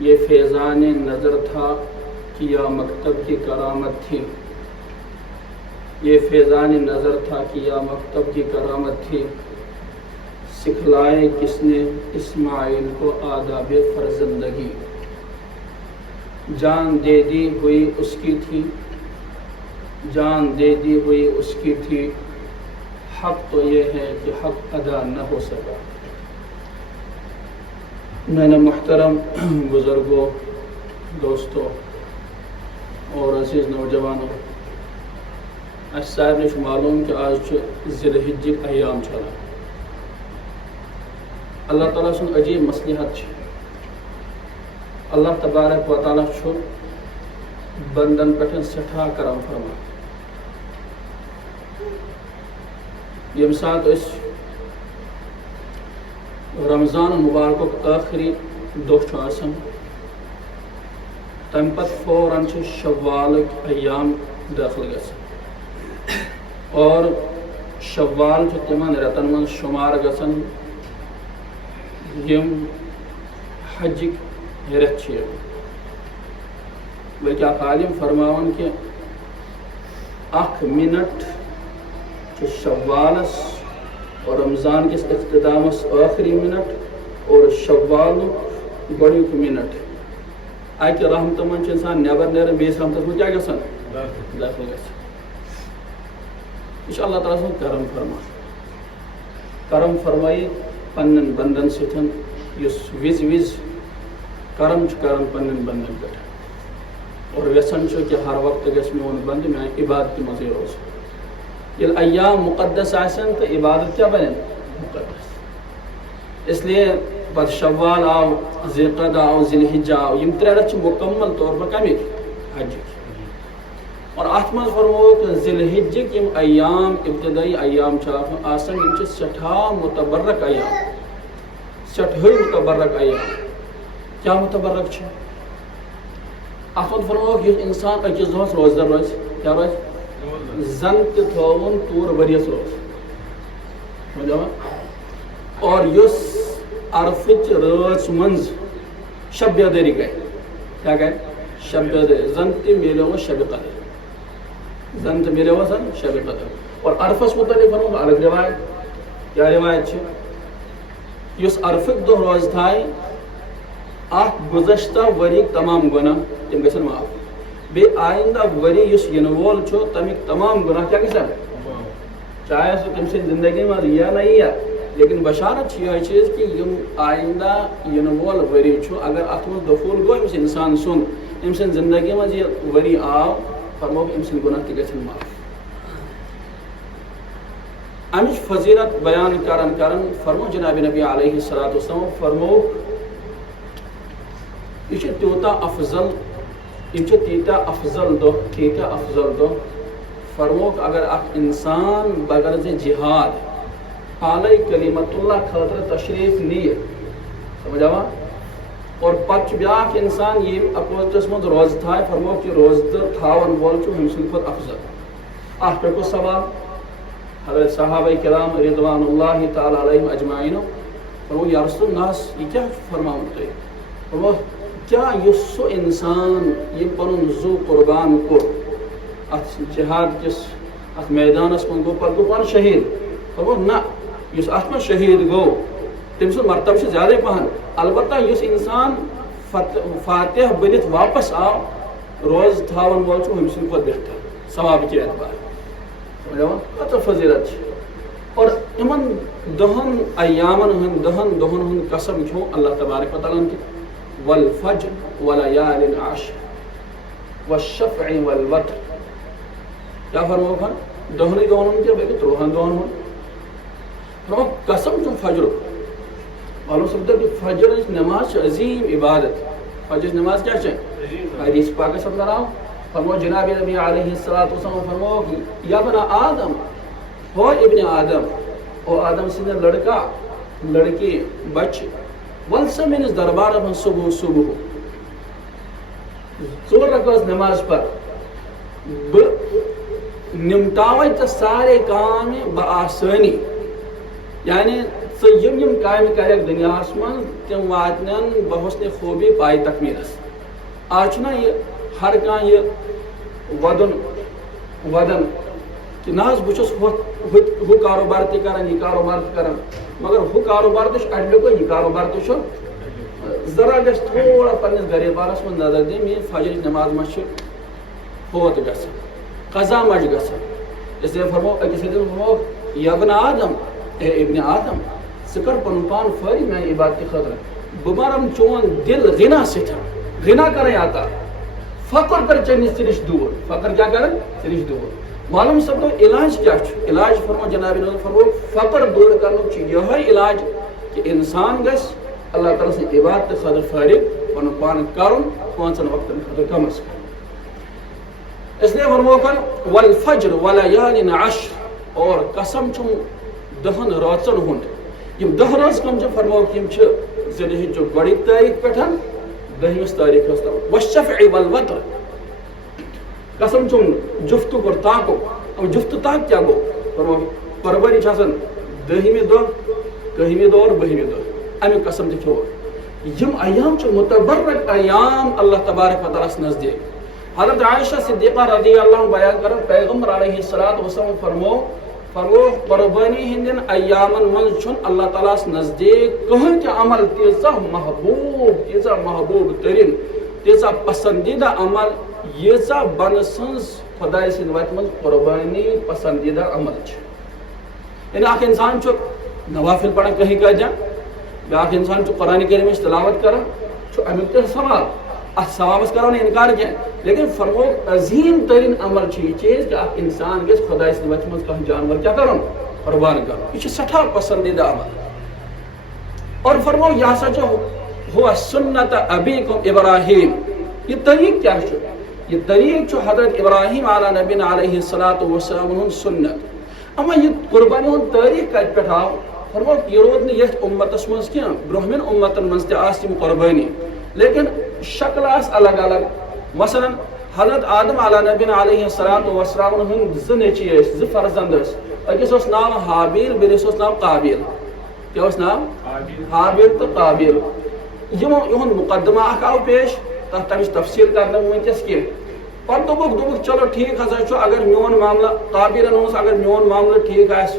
یہ فیضان نظر تھا کہ یا مکتب کی کرامت تھی، یہ فیضان نظر تھا کہ یا مکتب کی کرامت تھی، سکھلائے کس نے اسماعیل کو آداب فرزندگی، جان دے دی ہوئی اس کی تھی، جان دے دی ہوئی اس کی تھی، حق تو یہ ہے کہ حق ادا نہ ہو سکا۔ میں نے محترم بزرگوں، دوستوں اور عزیز نوجوانوں، اس سارے معلوم کہ آج ذی الحجہ ایام چلا، اللہ تعالیٰ سن عجیب مصلحت، اللہ تبارک و تعالیٰ بندن پہ سٹھا کرم فرما۔ یم سات رمضان مبارک آخری دہ تم پتہ فوراً شوال ایام داخل گژھان، اور شوال تمن رتن من شمار گژھان یم حجک رت، بلکہ اخ عالم فرماون کہ اخ منٹ شوالس اور رمضان کس اختتامس آخری منٹ اور شوال گۄڈنیُک منٹ اکہ رحمتہ من انسان نیبر نیران بیس رحمتس من کیا گژھان داخل گژھان۔ یہ اللہ تعالیٰ سن کرم فرمائی پنن بندن ستن یس وز وز کرم کران پنن بندن پہ، اور یژھان کہ ہر وقت گژھِ میون بند میانہ عبادت مزے روز۔ یل ایام مقدس آسن تو عبادت کیا بنن مقدس، اس لیے پتہ شوال آو، ذی القعدہ آو، ذی الحجہ آو، یم ترے رت مکمل طور پر کمک حجک، اور ات من فرموک ذی الحجک یم ایام ابتدائی ایام آسن یم سٹھا متبرک ایام، سٹھے متبرک ایام۔ کیا متبرک چھ ات من فرموک یہ انسان اکس دہس روزدار روز، کیا روز زن تہ تھون تور وریس روز، اور یس عرفچ رات منز شب بیداری گئے، کیا گئے شب بیداری، زن تہ میلیو شب قدر، زن تہ میلیو سن شب قدر۔ اور عرفس متعلق فرموک الگ روایت، کیا روایت چھ یس عرفک دہ روز تھائے اخ گزشتہ وری تمام گناہ تم گژھن معاف، بی آئندہ وری یس ین وول چھو تمیک تمام گناہ کیا گژھن، چاہے سو تم سے زندگی میں یا نہیں یا، لیکن بشارت یہ چیز کہ یم آئندہ ین وول وری چھو اگر ات من دخول گو امس انسان سن ام سن زندگی میں یہ وری آو فرموک ام سن گناہ تہ گژھن معاف۔ امچ فضیلت بیان کرن فرمو جناب نبی علیہ الصلوۃ والسلام فرمو یہ تیوتا افضل، یہ تیتا افضل دہ فرموک اگر اخ انسان بغرض جہاد پالے کلمت اللہ خاطر تشریف نیے، سمجھ آوا، اور پتہ بیاکھ انسان یہ اپوزٹس من روز تھائے فرموک کہ روزدر تھاون وول چھُ ہم سند کھت افضل۔ اتھ پہ کو سوال حضرت صحابہ کرام رضوان اللہ تعالی علیہم اجمعین فرمو یا رسول اللہ یہ کیا فرماؤن تھی، فرمو کیا یس سو انسان یہ پن زو قربان کور ات جہاد کس ات میدانس من گو پتہ گو پان شہید، فرمو نہ یس ات من شہید گو تم سن مرتبہ زیادہ پہن، البتہ یس انسان فاتح بنت واپس آو روز تھاون وول چھُ ہم سن کھت بہتر ثواب کے اعتبار، سمجھو فضیلت۔ اور امن دہن ایامن ہند دہن دہن ہند قسم چھو اللہ تبارک و تعالیٰ کہ والفجر وليال العشر والشفع والوتر، کیا فرمو کھن دہنی دہن کے بلکہ تروہن دہن فرمو قسم چھو فجر، معلوم سمجھتا کہ فجر نماز عظیم عبادت، فجر نماز کیا چاہیے حدیث پاک سب کراؤ فرمو جناب نبی علیہ الصلوۃ والسلام فرمو یا ابن آدم ہو ابن آدم، او آدم سے لڑکا لڑکی بچ ولسا میرے دربار میں صبح صبح ژور رکعت نماز پر نمٹاوے تو سارے کام بآسانی، یعنی یم کامہ کرک دنیا من تم واتن بحسن خوبی پائے تکمیلس آج یہ ہر کان یہ ودن کہ نا بہس ہو کاروبار تہ کران یہ کاروبار تہ کران مگر ہو کاروبار تہ اڈلیو یہ کاروبار تہ ذرا گھس تھوڑا پنس گرے بارس من نظر دیں میری فجر نماز مجھ فوت گھان قضا مجھ گھان اس لیے فرمو اکس حدیث فرمو یا ابن آدم اے ابن آدم ثہ کر پن پان فٲری میانہ عبادت خاطر بہ برم چون دل غنا ستھن غنا کریں آتا فقر کر چنس ثہ نش دور فقر کیا کریں ثہ نش دور معلوم سپدو علاج کیا علاج فرمو جناب نبی فرمو فقر دور کرنک یہ علاج کہ انسان گھس اللہ تعالیٰ سے عبادت خاطر فارغ پن پان کرن پانچن وقتن خاطر کم از کم اس لیے فرمو کن والفجر وليال عشر اور قسم چھم دہن راتن ہند یم دہ راز کم فرمو کہ ذی الحجہ گۄڈنِچ تاریخ پہ دہمس تاریخ والشفع والوتر قسم چھم جفت اور تاک جفت تاک کیا گو فرمو قربانی دہمہ دہ کہمہ دہ اور بہمہ دہ امی قسم تہ یم ایام متبرک ایام اللہ تبارک و تعالیٰ نزدیک حضرت عائشہ صدیقہ رضی اللہ عنہ بیان کرن پیغمبر علیہ السلام فرمو قربانی ہندن ایامن من چھن اللہ تعالیٰ نزدیک کہن تہ عمل تیزا محبوب ترین تیزا پسندیدہ عمل ییزا بن سنز خدای سند وت من قربانی پسندیدہ عمل یعنی اخ انسان نوافل پڑھان کہیں کا جا بیاکھ انسان قرآن کریم تلاوت کران امیک تہ ثواب ات ثوابس کرو انکار کی لیکن فرمو عظیم ترین عمل یہ چیز کہ اخ انسان گھس خدای سند وتہ من کانٛہہ جانور کیا کرن قربان کرن یہ سٹھا پسندیدہ عمل اور فرمو یہ ہسا ہوا سنت ابیکم ابراہیم یہ طریق کیا یہ طریق حضرت ابراہیم علی نبینا علیہ السلام سنت اما یہ قربانی ہند تاریخ کت پہ آو فرمو یہ رود نی یتھ امتس مز کی برہمن امتن مز تہ قربانی لیکن شکل آس الگ الگ مثلا حضرت آدم علی نبینا علیہ السلام ہند زٕ نیچی ز فرزند اکس اس نام حابیل بیس اس نام قابیل کیا اس نام حابیل تو قابیل یہ مقدمہ اخ آو پیش تمچ تفصیل کرنا ونکس کی پتہ دوپک چلو ٹھیک ہسا اگر میون معاملہ قابیلن ہنس اگر میون معاملہ ٹھیک آس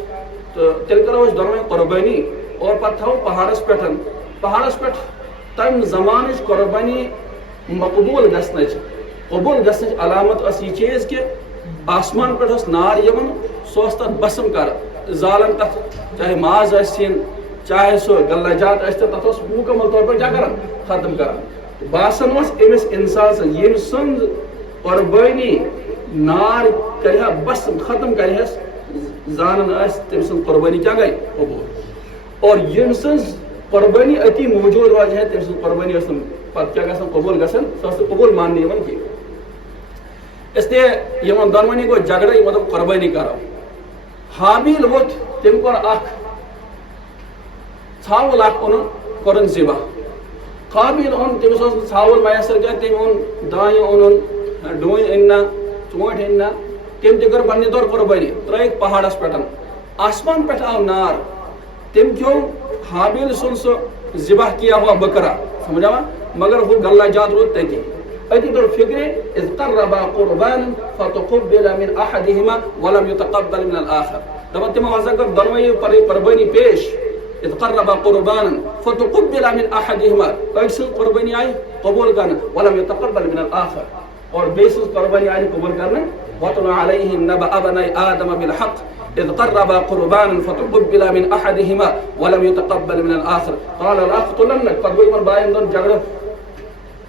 تو تیل کرو اس دونوں قربانی اور پتہ تھو پہاڑس پہ تم زمان قربانی مقبول قبول گھنچ علامت اس یہ چیز کہ آسمان پہ نار یون سہ تر بسم کر زالن تک چاہے ماز آسین چاہے سو غلجات تک مکمل طور پر کیا کران ختم کران باسان امس انسان سے یم سند قربانی نار کرہ بسم ختم کرہس زانن تم سن قربانی کیا گئی قبول اور یم سن قربانی اتی موجود روز ہے تم سن قربانی پتہ کیا گھن قبول گھن سہ قبول ماننے یوان کی اس لیے یمن دونونی گو جھگڑے مطلب قربانی کرو حابیل ووت تم کور اخ ژھاوُل اخ اون کورن ذبح قابیل اون تمس ژھاوُل میسر گیا تم اون دانہ اون ڈوٗنۍ أنۍ نا ژوٗنٛٹھۍ أنۍ نا تم تہ کر پنہ طور قربانی ترٲیِکھ پہاڑس پہ آسمان پہ آو نار تم کھیو حابیل سن سہ ذبح کیا ہوا بکرا سمجھا مگر وہ غلہ جات رود تتی اتی طور فکر اذ قربا قربانا فتقبل من احدهما ولم يتقبل من الاخر دپان تمو ہسا کر دونوئی قربانی پیش اذ قربا قربانا فتقبل من احدهما اکس قربانی آئی قبول کرنا ولم يتقبل من الاخر اور بیس قربانی آئی قبول کرنا وَاتْلُ عَلَيْهِمْ نَبَأَ بَنِي آدَمَ بِالْحَقِّ إِذْ قَرَّبَا قُرْبَانًا فَتُقُبِّلَ مِنْ أَحَدِهِمَا وَلَمْ يُتَقَبَّلْ مِنَ الْآخَرِ قَالَ لَأَقْتُلَنَّكَ پتہ گوٚو یمن بایَن دۄن جھگڑٕ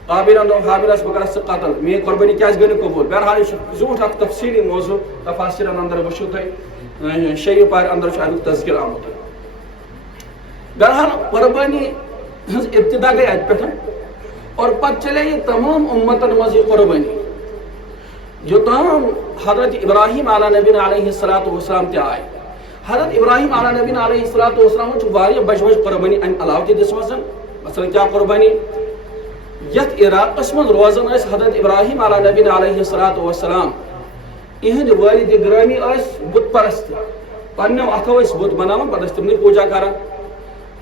قابیلن دوٚپ حابیلس بہٕ کرس ژٕ قتل میٲنۍ قربانی کیازِ گٔے نہٕ قبوٗل بہرحال یہِ چھُ زیوٗٹھ اکھ تفصیٖلی موضوع تفاصیٖلن اندر وٕچھِو تُہۍ شیٚیہِ پارِ اندر چھُ امیُک تذکر آمُت بہرحال قربانی ہٕنٛز ابتدا گٔے اتہِ پٮ۪ٹھ اور پتہٕ چلے یہِ تمام اُمتن منٛز یہِ قربانی یوتام حضرت ابراہیم علیہ نبینا علیہ السلام تہ آئے حضرت ابراہیم علیہ نبینا علیہ السلام واریاہ بج بج قربانی امہ علاوہ تہ دسمژ مثلا کیا قربانی یتھ عراقس من روزان حضرت ابراہیم علیہ نبینا علیہ السلام اہند والد گرامی بت پرست پنو اتھو بت بناوان پتہ تمنے پوجا کران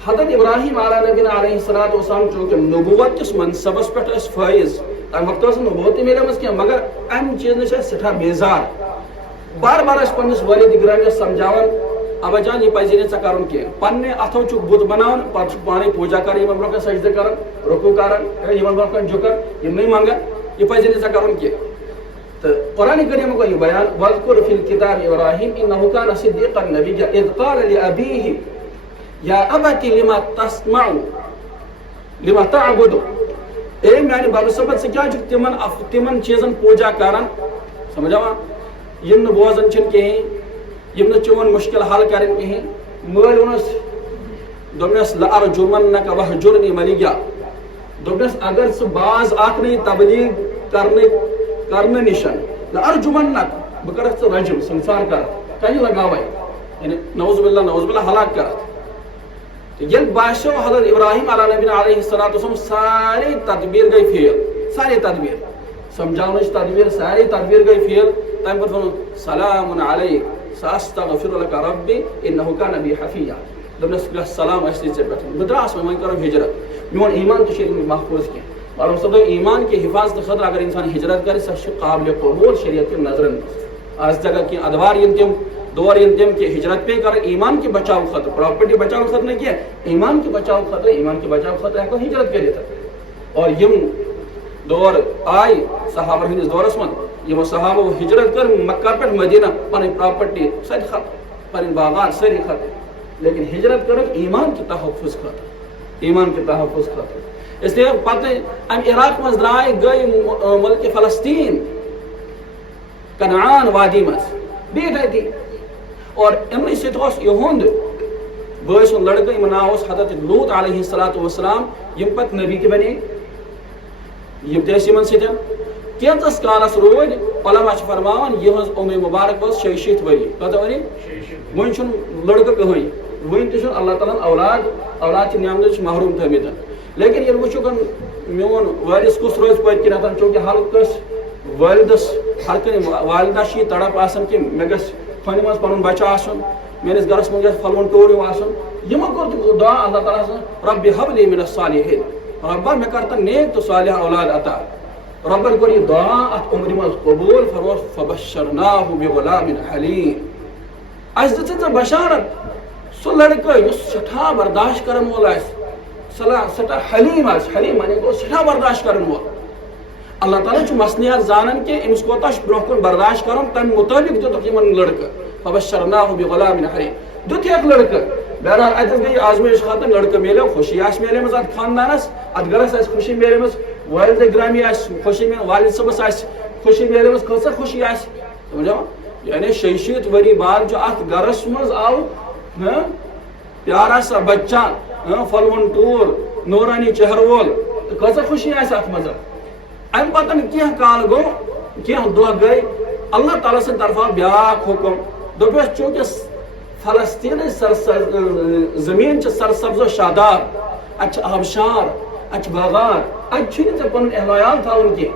حضرت ابراہیم علیہ نبینا علیہ الصلوۃ والسلام چونکہ نبوت کس منصبس پہ فائز تمہ وقت نبوت ملے کی مگر ام چیز نش سٹھا بیزار بار بار پنس والد گرامیس سمجھاون ابا جان یہ پزی ژے کرن کی پنہ اتھو چھ بت بناون پتہ پانے پوجا کر یمن برونٛہہ کنہِ سجدٕ کران رکوع کران یمن برونٛہہ کنہِ جھُکان یمنے منگان یہ پزی ژے کرن کی تو قرآن کریم کو یہ بیان واذکر فی الکتاب ابراہیم انہ کان صدیقا نبیا اذ قال لابیہ یا ابت لما تسمع لما تعبد اے میانہ بابا صبت سے کیا تمن چیزن پوجا کران سمجھا یم نہ بوزن چھن کہیں یم نہ چون مشکل حل کرن کہیں مول ونس دومنس لارجمنک وہجرنی ملیا دومنس اگر سہ باز اخ نہیں تبلیغ کرنے نشن لارجمنک بہ کرت ژٕ رجم سنسار کر کنہ لگاوے یعنی نعوذ باللہ ہلاک کرت یل باشو حضرت ابراہیم علیہ نبینا علیہ الصلوۃ والسلام ساری تدبیر گئی فیل ساری تدبیر سمجھاونچ تدبیر ساری تدبیر گئی فیل تم پر سلام علیک ساستغفر لك ربی انہ کان بی حفیا دمس سلام استی ژے پہ بدراس وۄنۍ کرو ہجرت میون ایمان تو شریف محفوظ کی معلوم سب ایمان کی حفاظت خاطر اگر انسان ہجرت کرے سہ قابل قبول شریعت کے نظر آج جگہ کی ادوار تم دور تم کہ ہجرت پہ کر ایمان کے بچاؤ خاطر پراپرٹی بچاؤ خاطر نہیں کیا ایمان کے بچاؤ خاطر ہیکو ہجرت کر اور یم دور آئی صحابہ ہندس دورس من یم صحابہ ہجرت کر مکہ پہ مدینہ پن پراپرٹی ساری ختم پن باغات ساری ختم لیکن ہجرت کر ایمان کے تحفظ خاطر اس لیے پتہ ام عراق مز درائے گئی ملک فلسطین کنعان وادی مز بیٹھ تھی اور امن ست یہند بھائی سن لڑکہ یم ناو حضرت لوط علیہ الصلوۃ والسلام یم پتہ نبی تہ بنے یم تہ یمن ستن کینس کالس روز علماء فرماوان یہ ام مبارک بس 66 وری کتہ وری ون چھ لڑکہ کہین ون تہ اللہ تعالیٰ اولاد کی نعمت محروم تھمت لیکن یہ وچو کن میون وارث کس روز پت کن چونکہ ہر کس والدس ہر کن والدہ چھ تڑپ آسان کہ مے گھ پھن مز پن بچہ آسن میرس گرس من گھس پھلون ٹوریو آسن یمو کور دعا اللہ تعالیٰ سے رب ہب لی من الصالحین ربا مے کر تا نیک تو صالح اولاد عطا ربن کور یہ دعا ات عمر مز قبول فرموس فبشرناه بغلام حلیم اس دت بشارت سو لڑکہ اس سٹھا برداشت کرن وول آس سٹھا حلیم آس حلیم مانے گو سٹھا برداشت کرن وول اللہ تعالیٰ چھ مسنیات زانن کہ امس کوتا برونٛہہ کن برداشت کرن تم مطابق دتک یمن لڑکہ فبشرناه بغلام حلیم دت ایک لڑکہ بہرحال اتس گئی آزمائش خاطر لڑکہ میلو خوشی آس میلے مز ات خاندانس ات گرس آس خوشی میلے مز والد گرامی آس خوشی میلے والد صبس آس خوشی میلے مز کھسا خوشی آس سمجھو یعنی 66 وری بعد جو ات گرس مز آو پیارا سا بچہ فلون ٹور نورانی چہر وول کھسا خوشی آس ات مز ام پتن کی کال گو کی دہ گئی اللہ تعالیٰ سن طرفا بیاکھ حکم دپس چونکہ فلسطین زمین سرسبز و شاداب ات آبشار ات باغات ات پن اہلیال تھاون کی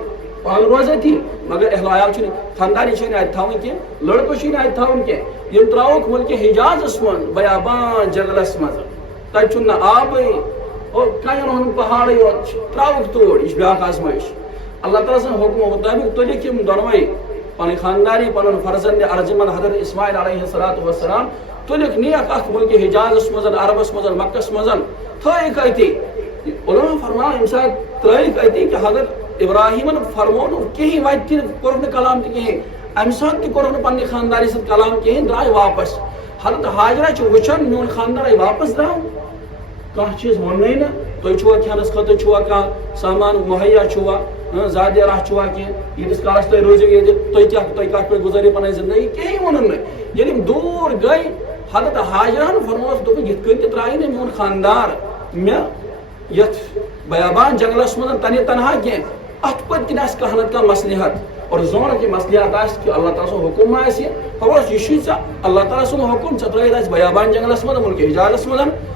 پان روزے تھی مگر اہلیال خاندانی ات تھاون کی لڑکہ ات تھاون کی یم تراوک ملک حجاز من بیابان جنگلس مز تت نا آب اور کن ہند پہاڑی یوت تراوک توڑ یہ بیاکھ آزمائش اللہ تعالیٰ سن حکم مطابق تلک یم دونوے پن خاندانی پن فرزند ارجمند حضرت اسماعیل علیہ الصلوۃ والسلام تلک نیک ات ملک حجاز مز عربس مز مکس مز تھک اتی علماء فرما ام سات ترک اتی کہ حضرت ابراہیمن فرمو کہیں وتہ کور کلام تہ کہیں ام سات تہ کور پنہ خاندانی سب کلام کہیں درائے واپس حضرت حاجرہ چھ وچھان میون خاندان واپس درو کانٛہہ چیز وننے نا تُہۍ چھوا کھٮ۪نس خٲطرٕ چھوا کانٛہہ سامان مہیا چھوا زیادٕ راہ چھوا کینٛہہ ییٖتِس کالس تُہۍ روٗزِو ییٚتہِ تُہۍ کتھ پٲٹھۍ گُزٲرِو پنٕنۍ زندگی کِہیٖنۍ ووٚنُن نہٕ ییٚلہِ یِم دوٗر گٔے حضرت حاجرہن فرمووس دوٚپُن یِتھ کٔنۍ تہِ ترٛایہِ نہٕ میون خاندار مےٚ یتھ بیابان جنگلس منٛز تنہِ تنہا کینٛہہ اتھ پٔتۍ کِنۍ آسہِ کانٛہہ نتہٕ کانٛہہ مصلحت اور زون کہ مصلحت آسہِ کہ اللہ تعالیٰ سُنٛد حکم آسہِ فرمووس یہِ چھُے ژےٚ اللہ تعالیٰ سُنٛد حکم ژےٚ ترٛٲیِتھ آسہِ بیابان جنگلس منٛز مُلکہِ حجازس منٛز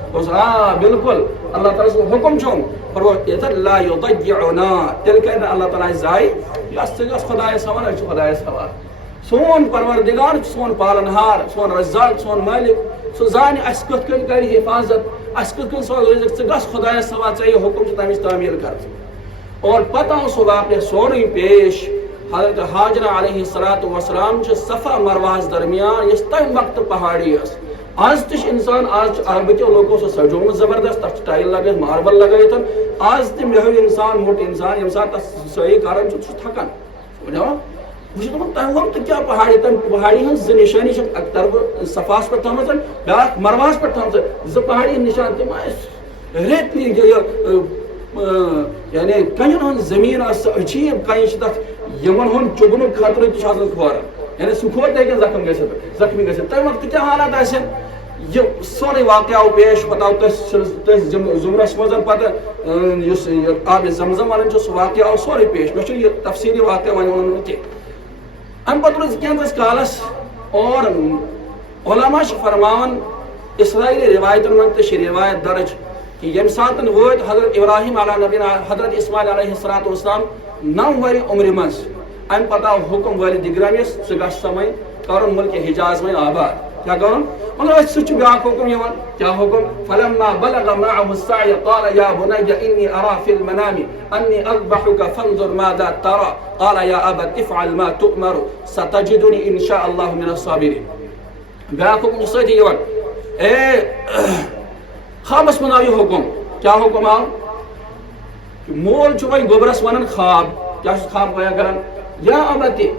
بالکل اللہ تعالیٰ سُنٛد حکم چھُم فرمووس لا یضیعنا تیٚلہِ کرِ نہٕ اللہ تعالیٰ اَسہِ ضایع یۄس ژٕ گژھ خۄدایس حوالہٕ أسۍ چھِ خۄدایس حوالہٕ سون پروردگار چھُ سون پالن ہار سون رزاق سون مٲلک سُہ زانہِ اَسہِ کِتھ کٔنۍ کرِ حفاظت اس کت کن سوال رزق ژٕ گژھ خدایس سوال ژےٚ یہِ حکم چھُ تمِچ تعمیٖر کر اور پتہ آو سُہ واقعہ سورُے پیش حضرت حاجرہ علیہ السلام چھِ صفا مروہس درمیان یۄس تمہِ وقتہٕ پہاڑی ٲس آز تہِ چھُ انسان آز چھُ عربٕکیو لوکو سُہ سجومُت زبردست تتھ چھُ ٹایل لگٲیِتھ ماربل لگٲیِتھ آز تہِ مےٚ انسان موٚٹ انسان ییٚمہِ ساتہٕ تتھ صحیح کران چھُ سُہ چھُ تھکان بہٕ چھُس دپان تمہِ وقتہٕ کیاہ پہاڑی تمہِ پہاڑی ہٕنٛز زٕ نشٲنی چھِ اکہِ طرفہٕ صفاہس پٮ۪ٹھ تھٲومٕژ بیاکھ مروہس پٮ۪ٹھ تھٲومٕژ زٕ پہاڑی نشان تِم ٲسۍ ریتلی یعنی کنٮ۪ن ہُنٛد زٔمیٖن ٲس سۄ عجیٖب کنہِ چھِ تتھ یِمن ہُنٛد چُبنُک خطرٕ تہِ چھُ آسان کھورن یعنی سُہ کھور تہِ ہیٚکہِ زخمی گٔژھِتھ تمہِ وقتہٕ کیاہ حالات آسن یہ سورُے واقعہ آو پیش پتہٕ آو تٔتھۍ ضُمرس منٛز پتہٕ یُس آبِ زمزم ونان چھُ سُہ واقعہ آو سورُے پیش مےٚ چھُنہٕ یہِ تفصیٖلی واقعہ وۄنۍ ونُن نہٕ کینٛہہ امہِ پتہٕ روٗد کینٛژس کالس اور علما چھِ فرماوان اسرائیلی روایتن منٛز تہِ چھِ روایت درج کہ ییٚمہِ ساتہٕ وٲتۍ حضرت ابراہیم علیہ نبینا حضرت اسماعیل علیہ السلام 9 ؤری عمرِ منٛز امہِ پتہٕ آو حکم والدِ گرامیس ژٕ گژھ سا وۄنۍ کرُن مُلکہِ حجاز وۄنۍ آباد کیا کرُن مگر أتھۍ سۭتۍ چھُ بیٛاکھ حکم یِوان کیا حکم فلما بلغ معه السعي قال يا بني إني أرى في المنام أني أذبحك فانظر ماذا ترى قال يا أبت افعل ما تؤمر ستجدني إن شاء الله من الصابرين بیٛاکھ حکم چھُ سۭتی یِوان خوابس منٛز آو یہِ حکم کیا حکم آو مول چھُ وۄنۍ گوبرس ونان خواب کیا چھُس خواب بیان کران یا ابتی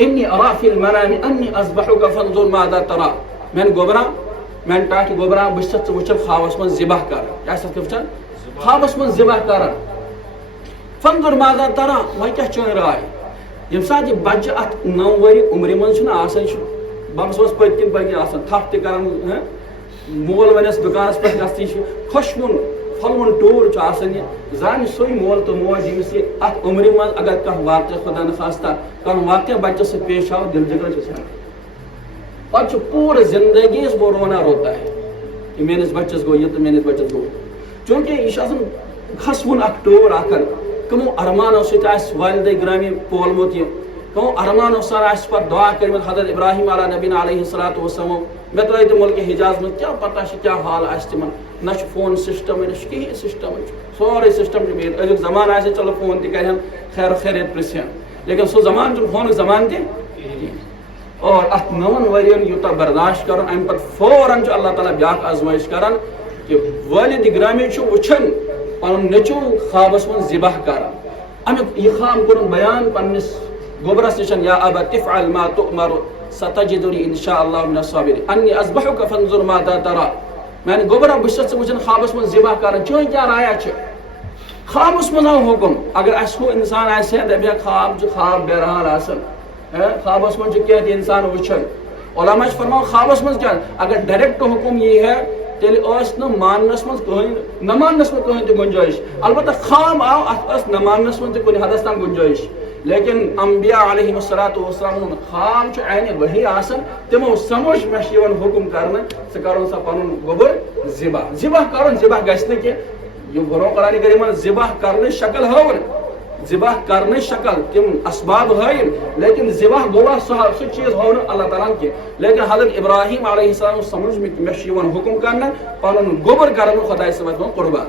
إني أرى في المنام أني أذبحك فانظر ماذا ترى میٛانہِ گوبرا میٛانہِ ٹاٹھہِ گوبرا بہٕ چھُس ژٕ وٕچھان خوابس منٛز ذبح کران کیٛاہ چھُس ژٕ وٕچھان خوابس منٛز ذبح کران فانظر ماذا ترى وۄنۍ کیٛاہ چٲنۍ راے ییٚمہِ ساتہٕ یہِ بچہِ اتھ 9 ؤری عمرِ منٛز چھُنہ آسان چھُ بمبس منٛز پٔتۍ کِنۍ پٔکِتھ آسان تھپھ تہِ کران مول ونٮ۪س دُکانس پٮ۪ٹھ گژھ یہِ چھُ خۄشوُن پھۄلوُن ٹوٗر چھُ آسان یہِ زانہِ سُے مول تہٕ موج ییٚمِس یہِ اتھ عمرِ منٛز اگر کانٛہہ واقعہ خۄدا نخواستہ کانٛہہ واقعہ بچس سۭتۍ پیش آو دل جگر چھُ ژھٮ۪نان پتہٕ چھُ پوٗرٕ زندگی وہ رونا روتا ہے کہ میٲنِس بچس گوٚو یہِ تہٕ میٲنِس بچس گوٚو چوٗنکہِ یہِ چھُ آسان کھسوُن اکھ ٹوٗر اکھ کٕمو ارمانو سۭتۍ آسہِ والدے گرامی پولمُت یہِ کٕمو ارمانو سان آسہِ پتہٕ دعا کٔرمٕتۍ حضرت ابراہیم علیہ نبینا علیہ السلام مےٚ ترٛٲے تِم مُلکہِ حجاز منٛز کیٛاہ پتہ چھِ کیٛاہ حال آسہِ تِمن نہ چھُ فون سسٹمٕے نہ چھُ کِہینۍ سسٹمٕے سورُے سسٹم چھُ بِہِتھ أزیُک زمانہٕ آسہِ چلو فون تہِ کرِہن خیر خیریت پرژھِ ہن لیکن سُہ زمانہٕ چھُنہٕ فونُک زمانہٕ تہِ اور اتھ 9 ؤرین یوٗتاہ برداشت کرُن امہِ پتہٕ فوراً چھُ اللہ تعالیٰ بیاکھ آزمٲیش کران کہ والدِ گرامی چھُ وٕچھان پنُن نیٚچوٗ خوابس منٛز ذبح کران امیُک یہِ خواب کوٚرُن بیان پننِس گوبرس نِشن یا ابت افعل ما تؤمر ستجدني ان شاء الله من الصابرين اني اذبحك فانظر ماذا ترى میانہِ گوبرا بہٕ چھُس ژٕ وٕچھان خوابس منٛز ذبح کران چٲنۍ کیٛاہ رایا چھِ خوابس منٛز آو حکم اگر اسہِ ہُہ انسان آسہِ ہا دپہِ ہا خواب چھُ خواب بہرحال آسان خوابس منٛز چھُ کینٛہہ تہِ انسان وٕچھان علما چھِ فرماوان خوابس منٛز کیٛاہ اگر ڈایریکٹ حکم یی ہے تیٚلہِ ٲس نہٕ ماننس منٛز کٕہٕنۍ نہ ماننس منٛز کٕہٕنۍ تہِ گُنجٲیش البتہ خواب آو اتھ ٲس نہ ماننس منٛز تہِ کُنہِ حدس تام گُنجٲیش لیکن انبیاء علیہم الصلوۃ ہُنٛد خواب چھُ عینہِ وحی آسان تِمو سمجھ مےٚ چھُ یِوان حکم کرنہٕ ژٕ کرُن سا پنُن گوٚبُر ذبح کرُن ذبح گژھِ نہٕ کینٛہہ یِم برونٛہہ قرآنہِ کریٖمن ذبح کرنٕچ شکل ہٲوٕن ذبح کرنٕچ شکل تِم اسباب ہٲیِن لیکن ذبح گوٚوا سُہ چیٖز ہوو نہٕ اللہ تعالیٰ ہن کینٛہہ لیکن حضرت ابراہیم علیہ السلام سمجھ مےٚ چھُ یِوان حکم کرنہٕ پنُن گوٚبُر کرنہٕ خۄداے صٲبس منٛز قربان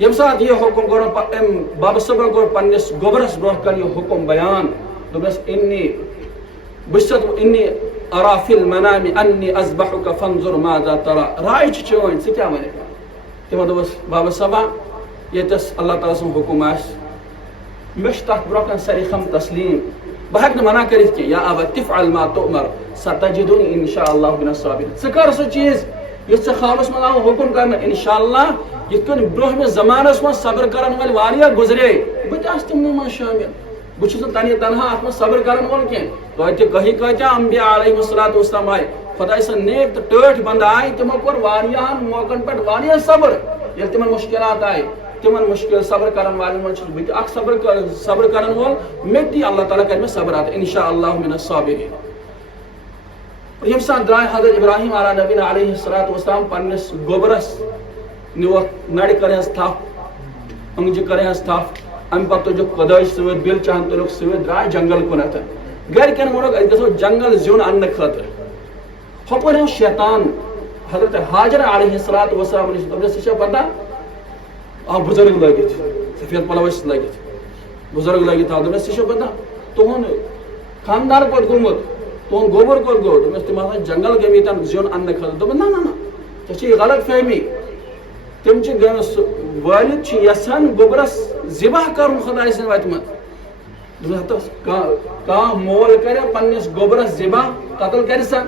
ییٚمہِ ساتہٕ یہِ حکم کوٚرُن أمۍ بابہٕ صٲبن کوٚر پننِس گوٚبرس برونٛہہ کَنہِ یہِ حکم بیان دوٚپنس بہٕ چھُس اِنی أرى في المنام أني أذبحك فانظر ماذا ترى راے چھِ چٲنۍ ژٕ کیٛاہ وَنکھ تِمو دوٚپُس بابا صٲبا ییٚتٮ۪س اللہ تعالیٰ سُنٛد حکم آسہِ مےٚ چھُ تتھ برونٛہہ کَنہِ ساروی کھۄتہٕ تسلیٖم بہٕ ہٮ۪کہٕ نہٕ منع کٔرِتھ کینٛہہ یا ابت افعل ما تؤمر ستجدني ان شاء الله من الصابرين ژٕ کر سُہ چیٖز یُس ژےٚ خوابس منٛز آو حکم کرنہٕ انشاء اللہ یِتھ کٔنۍ برونٛہمِس زمانس منٛز صبر کرن وٲلۍ واریاہ گُزرے بہٕ تہِ آسہٕ تِمنٕے منٛز شٲمِل بہٕ چھُس نہٕ تنہا اتھ منٛز صبر کرن وول کینٛہہ توتہِ کۭتیاہ انبیاء علیہم الصلوۃ آیہِ خۄداے سٕنٛدۍ نیک تہٕ ٹٲٹھۍ بنٛدٕ آیہِ تِمو کوٚر واریاہن موقعن پٮ۪ٹھ واریاہ صبر ییٚلہِ تِمن مُشکلات آیہِ تِمن مُشکل صبر کرن والٮ۪ن منٛز چھُس بہٕ تہِ اکھ صبر کرن وول مےٚ تہِ اللہ تعالیٰ کرِ مےٚ صبر عطا انشاء اللہ من الصابرین ییٚمہِ ساتہٕ درٛاے حضرت ابراہیم علیٰ نبینا علیہ السلام پننِس گوبرس نیوٗکھ نرِ کٔرہس تھپھ أنٛگجہِ کٔرہس تھپھ امہِ پتہٕ تُجُکھ کۄدٲج سۭتۍ بِل چاہن تُلُکھ سۭتۍ درٛاے جنگل کُنتھ گرِکٮ۪ن ووٚنُکھ أسۍ گژھو جنگل زیُن اننہٕ خٲطرٕ ہۄپٲرۍ اوس شیطان حضرت حاجر علیہ الصلوۃ والسلام نش دپس یہ پتہ آ بزرگ لگت سفید پلوس لگت بزرگ لگت آ دپس یہ پتہ تہن خاندار کوت گومت تہن گوبر کوت گو دپس تم ہسا جنگل گمت زیون ان خاطر دپ نا نا نا ژے غلط فہمی تم والد یسان گوبرس ذبح کرن خدائے سن وتہ دپس کانٛہہ مول کرِ پننس گوبرس ذبح قتل کر سا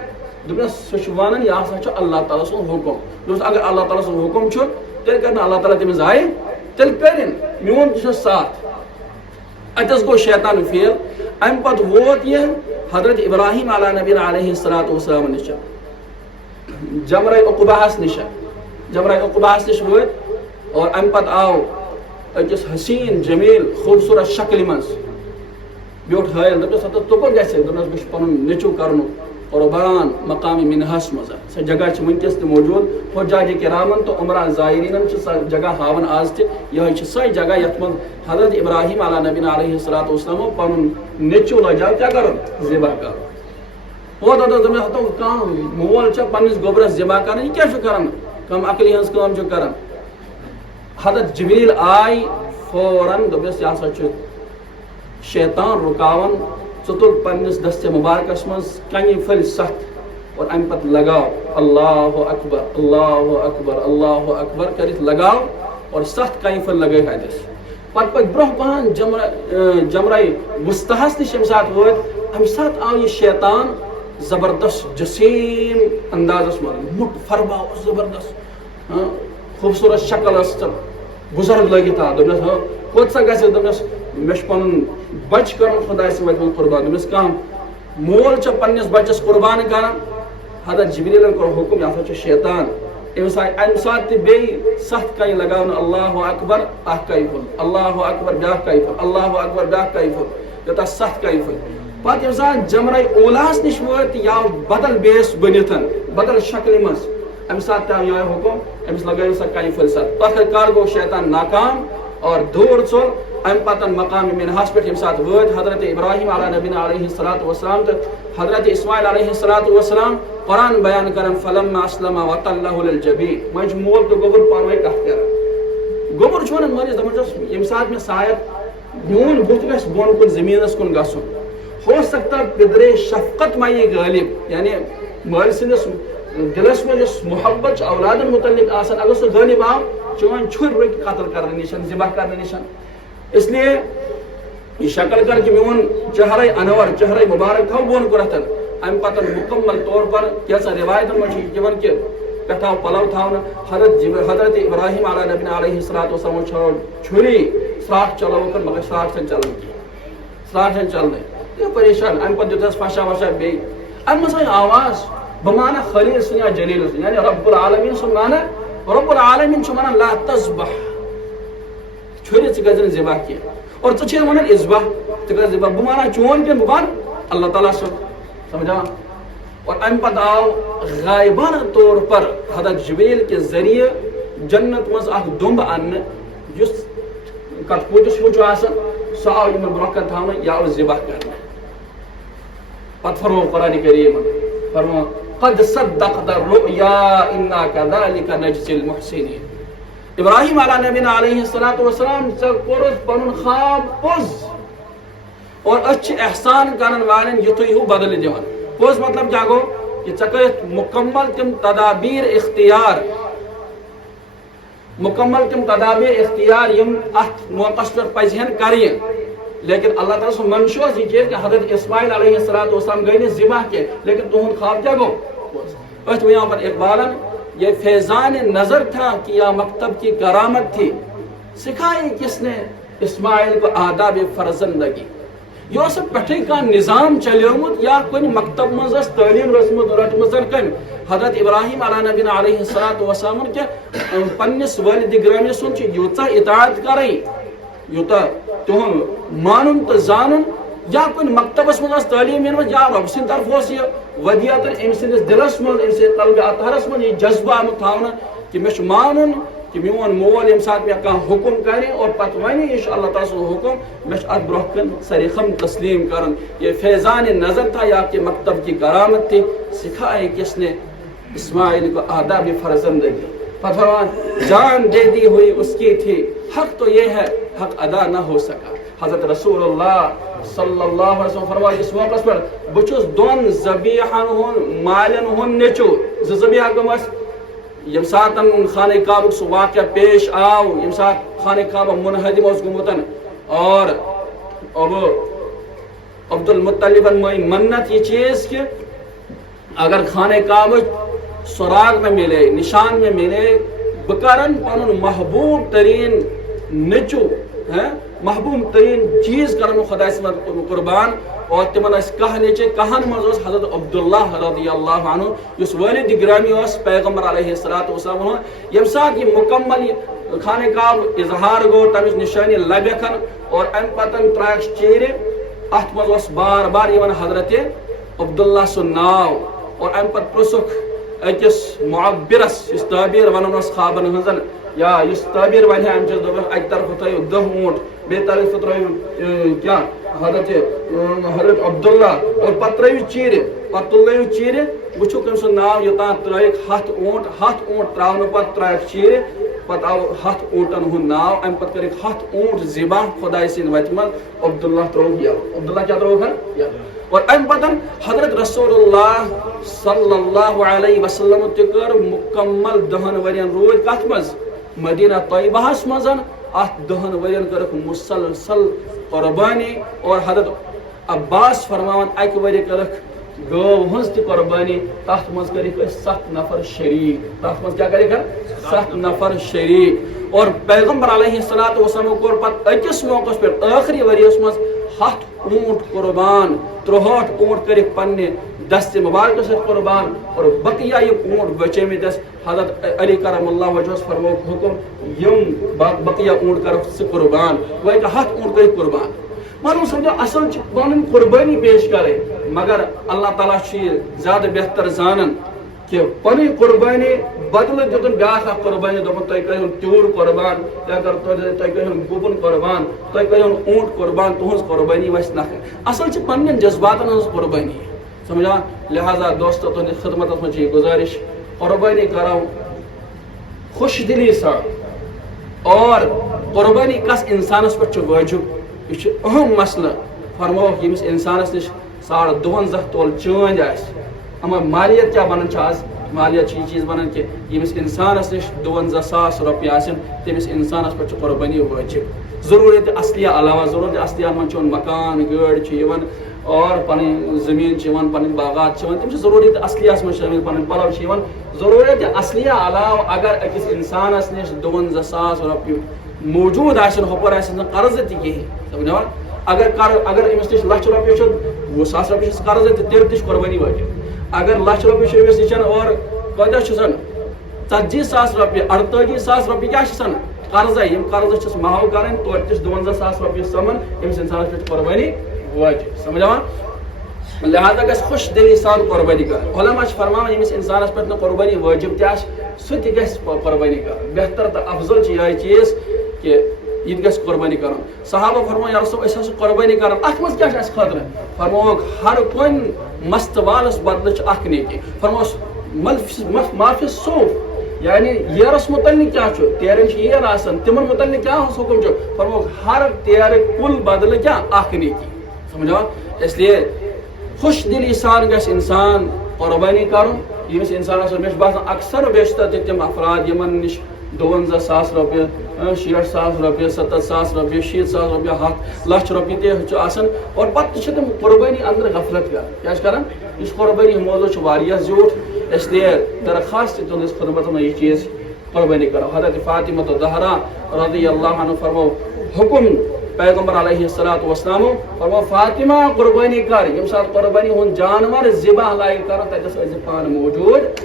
دپس سہ ونان یہ ہسا اللہ تعالیٰ سن حکم دپس اگر اللہ تعالیٰ سن حکم تیل کر اللہ تعالیٰ تمہیں ضائع تیل کرن میون تہ ساتھ اتس گو شیطان فیل ام پتہ ووت یہ حضرت ابراہیم علیہ نبی علیہ الصلوۃ والسلام نش جمرہ عقبہس نش نش ووت اور ام پتہ آو اکس حسین جمیل خوبصورت شکل مز بیوٹ حایل دپس تکن گھس دپس بہ پن نیچو کرن قربان مقام منہس مز سہ جگہ ونکس تہ موجود حجاج کرامن تو عمرہ زائرین سہ جگہ ہاون آز تہ یہ سہ جگہ یت من حضرت ابراہیم علیہ نبی علیہ الصلوۃ والسلام پن نیچو لجاو کیا کرن ذبح کرن وہ دپس کانٛہہ مول پننس گوبرس ذبح کرن یہ کیا کرن کم عقلی ہنز کام کرن حضرت جبریل آئی فوراً دپس یہ ہسا شیطان رکاون ژٕ پننس دست مبارکس من کنہ پھل ست اور ام پتہ لگاو اللہ اکبر اللہ اکبر کرت لگاو اور ست کنہ پھل لگے حدس پتہ پک برہ پہن جمرہ وسطہس نش یم سات ووت ام سات آو یہ شیطان زبردست جسیم اندازس من مٹ فرما زبردست خوبصورت شکل اس بزرگ لگت آ دپس کوت سا گھس دپس مے پن بچ کر خدائے سے وتہ قربان دپس کانٛہہ مول پننس بچس قربان کران حضرت جبریلن کور حکم یہ ہسا شیطان ام سات تہ بیٚیہِ ست کنہ لگاون اللہ اکبر اخ کنہ پھل اللہ اکبر بیاکھ کنہ پھل اللہ اکبر بیاکھ کنہ پھل یوتاہ ست کنہ پھل پتہ یم سات جمرہ اولاہس نش ووت یا بدل بیس بنتھ بدل شکل مز ام سات تہ یہ حکم امس لگٲیو سا کنہ پھل ست پتہ کر گو شیطان ناکام اور دور ژول ام پتہ مقام منہس پہ یم سات ووت حضرت ابراہیم علیہ نبی علیہ الصلوۃ والسلام تو حضرت اسماعیل علیہ الصلوۃ والسلام قرآن بیان کرن فلما اسلم وتلہ للجبین وجہ مول تو گوبر پانوے کتھ کران گوبر چھ ونان مٲلِس دپان یم سات میں شاید میون بُتھ گژھِ بۄن کُن زمینس کُن گژھُن ہو سکتا پدرے شفقت مائی غالب یعنی مٲلۍ سٕنٛدِس دلس میں محبت اولادن متعلق آسان اگر سہ غالب آو چون چھر رک قتل کرنے نشان ذبح کرنے نشان اس لیے یہ شکل کر کہ میون چہرہ انور چہرہ مبارک تھو بون کرتن ام پتہ مکمل طور پر کیسا روایت میں کہ کتھا پلو تھاون حضرت ابراہیم علیہ نبی علیہ الصلوۃ والسلام چھری سراخ چلو کر مگر سراخ سے چلن کی سراخ سے چلنے یہ پریشان ام پتہ دس فاشا واشا بے ام مسا آواز بمانا خلیل سن یا جلیل سن یعنی رب العالمین سن مانا رب العالمین چھ مانا لا تذبح چھری ژٕ گژھِ نہٕ ذبح کینٛہہ اور ژٕ چھے ونان اذبح ژٕ کر ذبح بمانا چون کین بمان اللہ تعالیٰ سن سمجھا اور ام پتہ آو غائبانہ طور پر حضرت جبریل کے ذریعے جنت مز اخ دمب ان یس کت پوتس ہیو آسان سہ آو یمن برونٛہہ تھاونہٕ یہ آو ذبح کرنہٕ پتہ فرمو قرآن کریم فرمو قد صدقت الرؤيا انا كذلك نجزي المحسنين ابراہیم علیہ نبی علیہ الصلوۃ والسلام ژےٚ پنن خواب پوز اور اچھ احسان کرن والن یتھے ہیو بدل دیوان پوز مطلب کیا گو کہ ژےٚ کٔرِتھ مکمل تم تدابیر اختیار یم ات موقعس پر پزہن کریں لیکن اللہ تعالیٰ سن منشور یہ چیز کہ حضرت اسماعیل علیہ الصلوۃ والسلام گئی نہ ذبح کے لیکن تہند خواب کیا گو ات یہاں پر اقبالن یہ فیضان نظر تھا کہ یہ مکتب کی کرامت تھی سکھائی کس نے اسماعیل کو آداب فرزندگی یہ اس پٹھے کا نظام چلیومت یا کوئی مکتب مز تعلیم رسمت رٹمت کم حضرت ابراہیم علیہ نبی علیہ الصلوۃ والسلام کہ پنس والد گرامی سن یوتہ اطاعت کریں یوتہ تہد مانن تو زانن یا کن مکتبس مز تعلیم یا رب سند طرف یہ ودیت ام سندس دلس من ام سند قلب اطہرس من یہ جذبہ آمت تھاؤن کہ مے مانن کہ میون مول یم سات میں کھانا حکم کرے اور پتہ ونہ یہ اللہ تعالیٰ سن حکم مے ات برہ کن سریخم تسلیم کرن یہ فیضان نظر تھا یا کہ مکتب کی کرامت تھی سکھائے کس نے اسماعیل کو آداب فرزندگی، فرمان جان دے دی ہوئی اس کی تھی، حق تو یہ ہے حق ادا نہ ہو سکا۔ حضرت رسول اللہ صلی اللہ علیہ وسلم فرمائے اس موقع پر بچوس دون ذبیحن ہن مالن ہن نیچو ذبیحہ گمس یم ساتن خانہ کعبہ سو واقعہ پیش آو، یم سات خانہ کعبہ منہدم اس گمتن اور اب عبد المطلبن مئی منت یہ چیز کہ اگر خانہ کعبہ سراغ میں ملے، نشان میں ملے، بکرن پنن محبوب ترین نچو محبوب ترین چیز کرن خدا سے قربان، اور تمن اس کہ نیچے کہن مز حضرت عبداللہ رضی اللہ عنہ اس والد گرامی اس پیغمبر علیہ الصلوۃ والسلام یم ساتھ یہ مکمل خانہ کعبہ اظہار گو تمس نشانی لبکن اور ام پتن تراش چیر ات مز بار بار یون حضرت عبداللہ سن ناو اور ام پت پرسک اکس معبرس اس تعبیر ونن اس خوابن ہنزن یا اس تعبیر ون ہے امچ دب اک طرف تھیو 10 اونٹ بے طرف ترو کیا حضرت عبداللہ اور پترو چیر پتلو چیر وچو کم سن ناو یوتان ترائک 7 اونٹ تراون پت ترائک چیر پت آو 7 اونٹن ہن ناو ام پت کرک 7 اونٹ ذبح خدای سن وت من عبداللہ ترو یا عبداللہ کیا ترو ہے اور ام پتن حضرت رسول اللہ صلی اللہ علیہ وسلم تکر مکمل 10 ورین روز کت مز مدینہ طیبہ مزن ات 10 ورین کرک مسلسل قربانی، اور حضرت عباس فرماون اک وری کرک گو ہنس تہ قربانی تات مز کرک 7 نفر شریک، تات مز کیا کرک 7 نفر شریک، اور پیغمبر علیہ الصلوۃ والسلام کور پت اکس موقع پر آخری وریس مز 7 اونٹ قربان، 63 اونٹ کرک پنہ دست مبارک سے قربان، اور بقیہ یہ اونٹ بچے میں دس حضرت علی کرم اللہ وجہ فرمو حکم یم بقیہ اونٹ کر سے قربان، وہ 7 اونٹ کر قربان۔ معلوم سمجھو اصل پن قربانی پیش کرے، مگر اللہ تعالیٰ زیادہ بہتر زانن کہ پنی قربانی بدل دتن بیاکھ قربانی دپن تہ کرو تیور قربان، یا کر تہ کرو گوپن قربان، تہ کرو اونٹ قربان، تہذ قربانی وس نہ اصل پنن جذباتن ہز قربانی، سمجھا؟ لہذا دوستو تہذ خدمت مجھ یہ گزارش قربانی کرو خوش دلی سان، اور قربانی کس انسانس پہ واجب یہ اہم مسئلہ فرمو یمس انسانس نش 52.5 تول چاند آس، اما مالیت کیا بنان آز؟ مالیت یہ چیز بنان کہ یمس انسانس نش 52,000 روپیہ آسن تمس انسانس پہ قربانی واجب، ضرورت اصلیہ علاوہ ضرورت اصلیہ من مکان گاڑی اور پن زمین پن باغات تم ضرورت اصلیہ من شامل پن پلو ضرورت اصلیہ علاوہ اگر اکس انسانس نش 52,000 روپیہ موجود آسن ہپر آسن قرض تہ کہین، سمجھا؟ اگر امس نش 1,00,000 روپیہ 100,000 روپیہ قرض تیل تہ قربانی واجب، اگر 1,00,000 روپیہ امس نشن اور کتہ سن 40,000 روپیہ 48,000 روپیہ کیا سن قرضہ، یم قرض چھس محو کرن توتہ 52,000 روپیہ سمن امس انسانس پہ قربانی واجب، سمجھا؟ لہذا گھس خوش دلی سان قربانی کر۔ علماء فرمان یمس انسانس پہ قربانی واجب تہ سہ تہ گھس قربانی کر، بہتر تو افضل یہ چیز کہ یہ گھس قربانی کرن۔ صحابہ فرمایا یا رسول اس قربانی کرن ات مز کیا اس خاطر فرموک ہر کن مست والس بدل چ اخ نیکی، فرموس معافی صوف یعنی یرس متعلق کیا چھو تیرن یر آسن تمن متعلق کیا حکم چھو، فرموک ہر تیر کل بدل کیا اخ نیکی، سمجھا؟ اس لیے خوش دلی سان گھس انسان قربانی کرن، یمس انسانس مے باسان اکثر بیشتر تم افراد یمن نش 52,000 روپیہ 60,000 روپیہ 70,000 روپیہ 60,000 روپیہ 1,00,000 روپیہ تہ آسان، اور پتہ تم قربانی اندر غفلت کر کیا اس قربانی موضوع واریاہ زیوٹھ، اس لیے درخواست تہذ خدمت میں یہ چیز قربانی کرو۔ حضرت فاطمہ زہرا رضی اللہ عنہ فرمو حکم پیغمبر علیہ الصلوۃ والسلام فرمو فاطمہ قربانی کر، یم سات قربانی ہن جانور ذبح لائق کر تتس از پان موجود،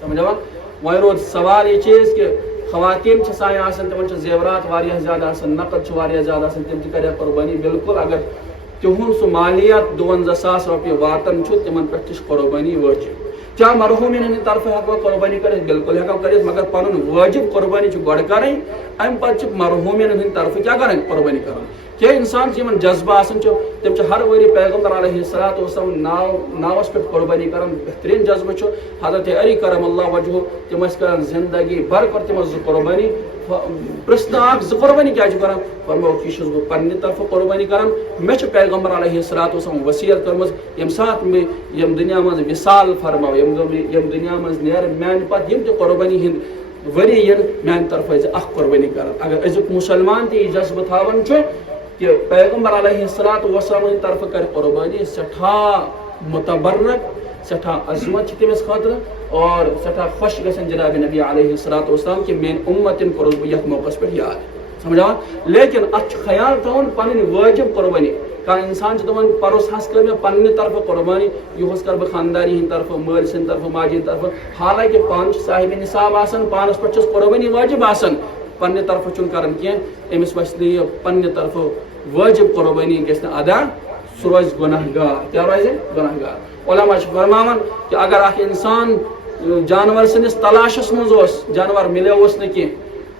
سمجھا؟ وہیں روز سوال یہ چیز کہ خواتین سائیں آسن تمن زیورات واریاہ زیادہ آسن، نقد واریاہ زیادہ آسن، تم تہ قربانی بالکل اگر تہن سہ مالیت 52,000 روپیہ واتن تمن پہ قربانی واجب۔ کیا مرحومین ہند طرف ہیکو قربانی کر بالکل ہیکو کر مگر پن واجب قربانی گۄڈٕ کَرٕنۍ امہِ پتہٕ مرحومین ہند طرف کیا کریں قربانی کرن کہ انسان یمن جذبہ آسان تم ہر ؤری پیغمبر علیہ الصلوۃ والسلام ناوس پہ قربانی کران بہترین جذبہ حضرت علی کرم اللہ وجہ تم کران زندگی بھر کر تم قربانی پرسن اخ ز قربانی کیا کران فرمو یہ بہ پنہ طرف قربانی کران مے پیغمبر علیہ الصلوۃ والسلام وصیت کرمز یم سات میں یم دنیا مز وصال فرمو یم دنیا مز نیر میان پت یم تہ قربانی ہند وری ین میان طرف اخ قربانی کران اگر ازک مسلمان تہ یہ جذبہ تھاون کہ پیغمبر علیہ الصلوۃ والسلام طرف کر قربانی سٹھا متبرک سٹھا عظمت تمس خاطر اور سٹھا خوش گژھن جناب نبی علیہ الصلوۃ والسلام کہ مین امتن کورس بہ یتھ موقع پہ یاد سمجھا لیکن ات خیال تھاون پن واجب قربانی کان انسان دپان پروس حس کر میں پنہ طرف قربانی یہ کر بہ خاندانی ہند طرف مال سند طرف ماجی ہند طرف حالانکہ پان صاحب نصاب آسان پانس پہ قربانی واجب آسان پنہ طرف چھ کران کی امس وس پنہ طرف واجب قربانی گھس ادا سہ روز گناہ گار کیا روز گناہ گار علماء فرماوان کہ اگر اخ انسان جانور سندس تلاشس مز جانور ملیوس نہ کی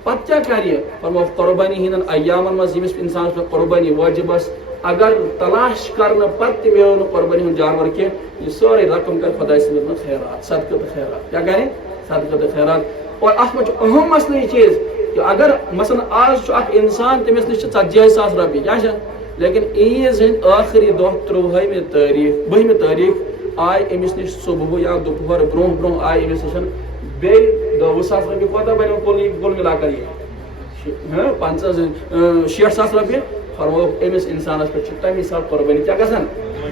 پتہ کیا کر فرمو قربانی ہند ایامن مز یمس انسان پہ قربانی واجب اگر تلاش کرنے پتہ میو نا قربانی ہند جانور کی یہ سوری رقم کر خدا سند خیرات صدقہ تو خیرات کیا کریں صدقہ تو خیرات اور ات مجھ اہم مسئلہ یہ چیز کہ اگر مثلا آج اخ انسان تمس نش 40,000 رۄپیہِ کیا لیکن عیز ہند آخری دہ 13 تاریخ 12 تاریخ آئی امس نش صبح یا دوپہر برہ برہ آئی امس نش بیٚیہِ 20,000 رۄپیہِ کوتاہ بنو کُل ملا کر یہ 60,000 رۄپیہِ فرمو امس انسانس پہ تمہِ حساب قربانی کیا گژھان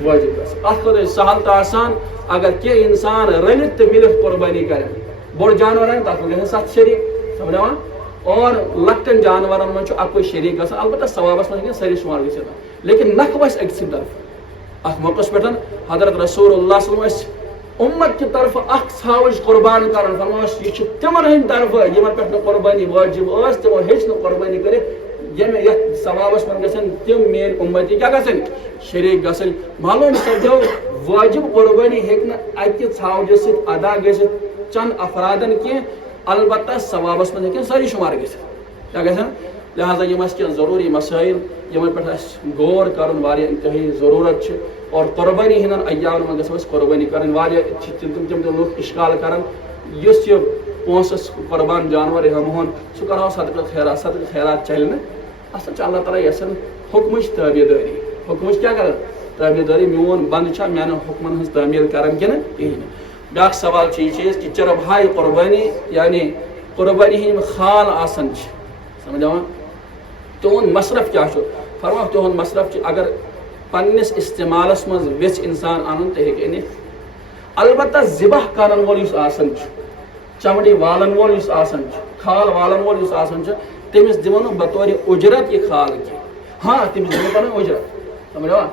واجب گژھان ات خٲطرٕ سہل تو آسان اگر کینٛہہ انسان رلت تو ملت قربانی کرن بوڑ جانور تک گژھن 7 شریک سمجھاوان اور لکٹن جانورن من اکوئی شریک گژھان البتہ ثوابس من ساری شمار گژھان لیکن نکھ وس أکسٕے طرف ات موقع پہ حضرت رسول اللہ صلی اللہ علیہ وسلم امت کی طرف اخ ثاوج قربان کرن فرماس یہ تمن ہند طرف یمن پہ قربانی واجب تمو ہیچ قربانی کرت یم یت ثوابس من گژھن تم مین امتی کیا گژھن شریک گژھن معلوم سپدو واجب قربانی ہیکہ اکہ ثاوجہ ست ادا گژھت چند افرادن کی البتہ ثوابس من ہیکن ساری شمار گژھت کیا گژھن لہذا یم اس ضروری مسائل یمن پہ غور کرن واریاہ انتہائی ضرورت اور قربانی ہندن ایام من گژھو قربانی کرن واریاہ تم لوگ اشکال کرن یس یہ پونسس قربان جانور ہمہن سہ کرو صدقہ خیرات چل نا اصل اللہ تعالیٰ یسن حکمچ تابع داری حکمچ کیا کر تابع داری میون بند چھا میان حکمن ہز تعمیل کرن کہ کہین بیاکھ سوال یہ چیز کہ چرب ہائی قربانی یعنی قربانی ہند خال آسان سمجھا تہد مصرف کیا فرما تہد مصرف اگر پنس استعمالس مز ویچ انسان ان تو ہیکہ انت البتہ ذبح کرن وول یس آسان چمڑی والن وول یس آسان کھال والن وول یس آسان تمس دمو بطور اجرت یہ کھال کی ہاں تمس دمو پن اجرت سمجھا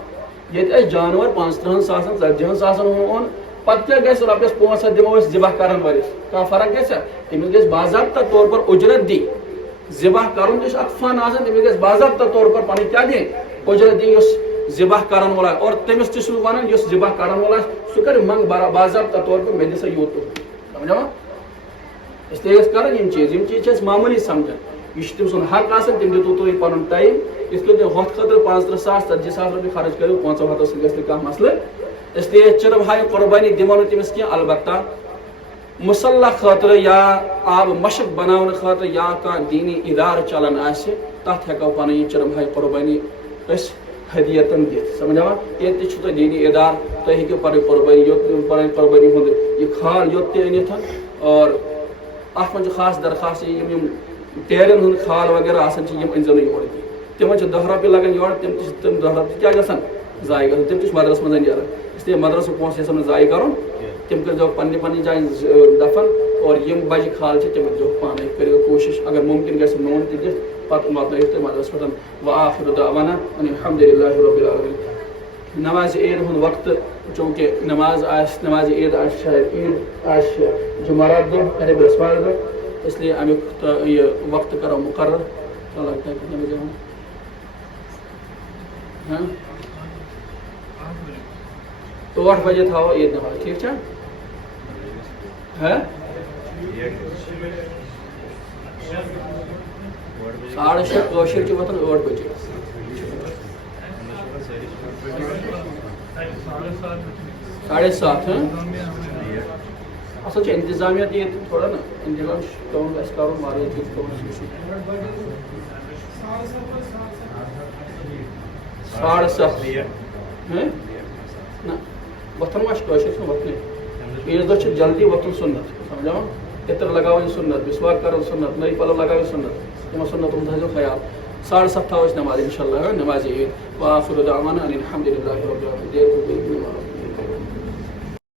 یہ جانور 35,000 40,000 اون پتہ کیا گھس رۄپیس 5 دمو ذبح کرن ورس کیا فرق گژھِ تمس گژھِ باضابطہ طور پر اجرت دی ذبح کرن تہ اک فن آسان تمس گژھِ باضابطہ طور پر پن کیا دیں اجرت دی یس ذبح کرن وول اور تمس تہ ونان یس ذبح کرن وول سہ کر منگ باضابطہ طور پر مے دسا یوت سمجھا اس لیے کران یم چیز معمولی سمجھان یہ تم سن حق آسان تم دتو تھی پن ٹائم اس لیے ہتھ خاطر 35,000 40,000 رۄپیہِ خرچ کرو 500 سۭتۍ گژھِ نہٕ کانٛہہ مسلہٕ اس لیے چرب ہائی قربانی دمو نہٕ تٔمِس کینٛہہ البتہ مصلح خاطر یا آب مشق بناونہٕ خاطر یا کانٛہہ دیٖنی ادارٕ چلان آسہِ تتھ ہیٚکو پنٕنۍ یہِ چرب ہائی قربانی أسۍ ہدیتن دِتھ سمجھاوا ییٚتہِ تہِ چھُ تۄہہِ دیٖنی ادارٕ تُہۍ ہیٚکِو پنٕنۍ قربانی یوٚت پنٕنۍ قربانی ہُنٛد یہِ کھال یوٚت تہِ أنِتھ اور اتھ منٛز چھُ خاص درخاست یم ٹیرن ہُنٛد کھال وغیرہ آسان یم أنزیو نہٕ یور کینٛہہ تمن چھِ 10 رۄپیہِ لگان یور تم تہِ چھِ تم 10 رۄپیہِ کیٛاہ گژھان ضایع گژھان تم تہِ چھِ مدرسس منٛز نیران اس لیے مدرسُک پونٛسہٕ یژھان نہٕ ضایع کرُن تم کٔرۍزیو پننہِ جایہِ دفن اور یم بجہِ کھال چھِ تِم أنزیو پانے کٔرِو کوٗشش اگر ممکن گژھِ نوٗن تہِ دِتھ پتہٕ واتنٲیِو تُہۍ مدرسس پٮ۪ٹھ وآخر دعوانا ان الحمد للہ رب العالمین نماز عید ہُنٛد وقت چونکہ نماز نماز عید شاید عید جمعرات دۄہ یعنی برٛٮ۪سوارِ دۄہ اس لیے امیُک یہ وقت کرو مقرر چلو کتنے بجے ہوں 8 بجے تھاو عید نماز ٹھیک ہے ہے 6:30 کٲشِر چھِ وۄتھان 8 بجے. ساڑھے 7 اصل چھِ انتظامیہ تہِ ییٚتہِ تھوڑا نا انتظام پیٚوان اَسہِ کَرُن واریاہ چیٖز پیٚوان اَسہِ وٕچھُن. 7:30 نہ وۄتھان ما چھِ کٲشِر چھِنہٕ وۄتھنٕے. عیٖذ دۄہ چھِ جلدی وۄتھُن سُنت سمجھاوان. عطر لگاوٕنۍ سُنت مسواک کَرُن سُنت نٔے پَلو لگاوٕنۍ سُنت تِمن سُنتن ہُنٛد تھٲیزیو خیال. 7:30 تھاوو أسۍ نٮ۪ماز اِنشاء اللہ نٮ۪مازِ عیٖد. وآخِرُ دعوانا ان الحمدُ للہ رب العالمین.